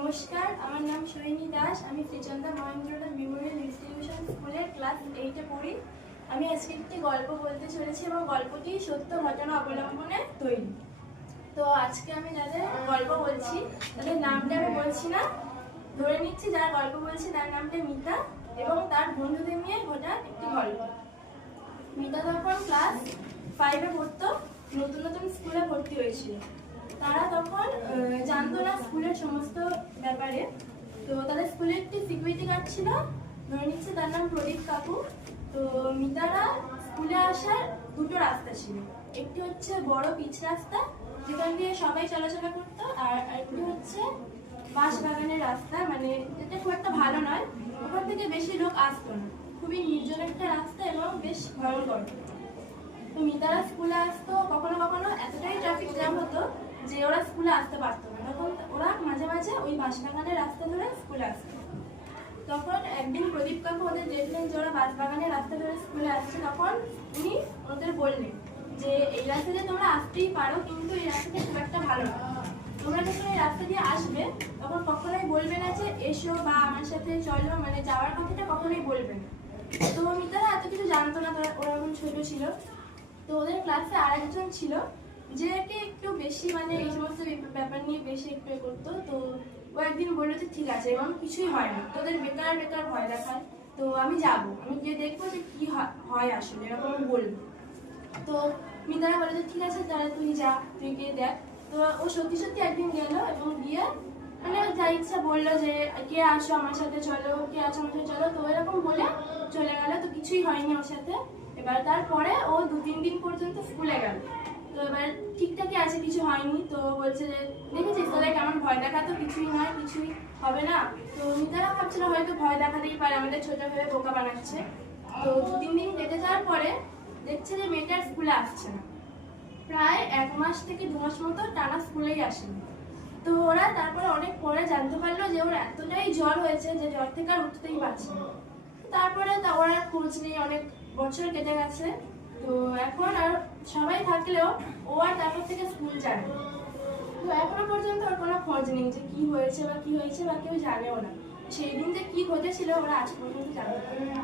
নমস্কার, আমার নাম সোহিনী দাস। আমি শ্রীচন্দা মহেন্দ্রনাথ মেমোরিয়াল ইনস্টিটিউশন স্কুলের ক্লাস 8-এ পড়ি। আমি আজকে একটি গল্প বলতে চলেছি এবং গল্পটি সত্য ঘটনা অবলম্বনে তৈরি। তো আজকে আমি যাদের গল্প বলছি তাদের নামটা আমি বলছি না, ধরে নিচ্ছি যার গল্প বলছি তার নামটা মিতা এবং তার বন্ধুদের নিয়ে ঘটা একটি গল্প। মিতা তখন ক্লাস 5-এ পড়তো, নতুন নতুন স্কুলে ভর্তি হয়েছিল। তারা তখন জানতো না স্কুলের সমস্ত ব্যাপারে। তো তাদের স্কুলে একটি সিকিউরিটি গার্ড ছিল, ধরে নিচ্ছে তার নাম প্রদীপ কাকু। তো মিতারা স্কুলে আসার দুটো রাস্তা ছিল, একটি হচ্ছে বড় পিচ রাস্তা যেখান দিয়ে সবাই চলাচলা করতো, আর একটি হচ্ছে বাঁশ বাগানের রাস্তা, মানে যেটা খুব একটা ভালো নয়, ওখান থেকে বেশি লোক আসতো না, খুবই নির্জন একটা রাস্তা এবং বেশ ভয়ঙ্কর। তো মিতারা স্কুলে আসতো, কখনো কখনো এতটাই ট্রাফিক জ্যাম হতো যে ওরা স্কুলে আসতে পারতো না, তখন ওরা মাঝে মাঝে ওই বাঁশবাগানের রাস্তা ধরে স্কুলে আসতো। তখন একদিন প্রদীপ কাকু ওদের দেখলেন যে ওরা বাঁশবাগানের রাস্তা ধরে স্কুলে আসছে, তখন উনি ওদের বললেন যে এই রাস্তা দিয়ে তোমরা আসতেই পারো, কিন্তু এই রাস্তাটা খুব একটা ভালো না। তোমরা যখন এই রাস্তা দিয়ে আসবে তখন কখনোই বলবে না যে এসো বা আমার সাথে চলো, মানে যাওয়ার কথাটা কখনোই বলবে না। তো মিতারা এত কিছু জানতো না, ওরা এখন ছোট ছিল। তো ওদের ক্লাসে আরেকজন ছিল যে একটু বেশি, মানে এই সমস্ত ব্যাপার নিয়ে বেশি একটু করতো। তো ও একদিন বললো যে ঠিক আছে, এমন কিছুই হয় না, তোদের বেকার বেকার ভয় দেখায়, তো আমি যাব, আমি গিয়ে দেখবো যে কি হয় আসলে, এরকম বলবো। তো মিতারা বলে যে ঠিক আছে তাহলে তুই যা, তুই গিয়ে দেখ। তো ও সত্যি সত্যি একদিন গেল এবং গিয়ে মানে যা ইচ্ছা বললো যে কে আসো আমার সাথে চলো, কে আসো আমার সাথে চলো, তো এরকম বলে চলে গেল। তো কিছুই হয়নি ওর সাথে। এবার তারপরে ও 2-3 দিন পর্যন্ত স্কুলে গেল। তো এবার ঠিকঠাকই আছে, কিছু হয়নি। তো বলছে যে দেখেছিস তোদের কেমন ভয় দেখাতো, কিছুই নয়, কিছুই হবে না। তো মিতারা ভাবছিল হয়তো ভয় দেখাতেই পারে, আমাদের ছোট ভেবে বোকা বানাচ্ছে। তো 2-3 দিন কেটে যাওয়ার পরে দেখছে যে মেয়েটার স্কুলে আসছে না, প্রায় 1 মাস থেকে 2 মাস মতো টানা স্কুলেই আসেনি। তো ওরা তারপরে অনেক পরে জানতে পারলো যে ওর এতটাই জ্বর হয়েছে যে জ্বর থেকে আর উঠতেই পারছে না। তারপরে ওরা খোঁজ নেই, অনেক বছর কেটে গেছে। তো এখন আর সবাই থাকলেও ও আর তারপর থেকে স্কুল যায় না। তো এখনো পর্যন্ত ওর কোনো খোঁজ নেই যে কি হয়েছে বা কি হয়েছে, বা কেউ জানেও না সেই দিন যে কি ঘটেছিল ওরা আজ পর্যন্ত জানে না।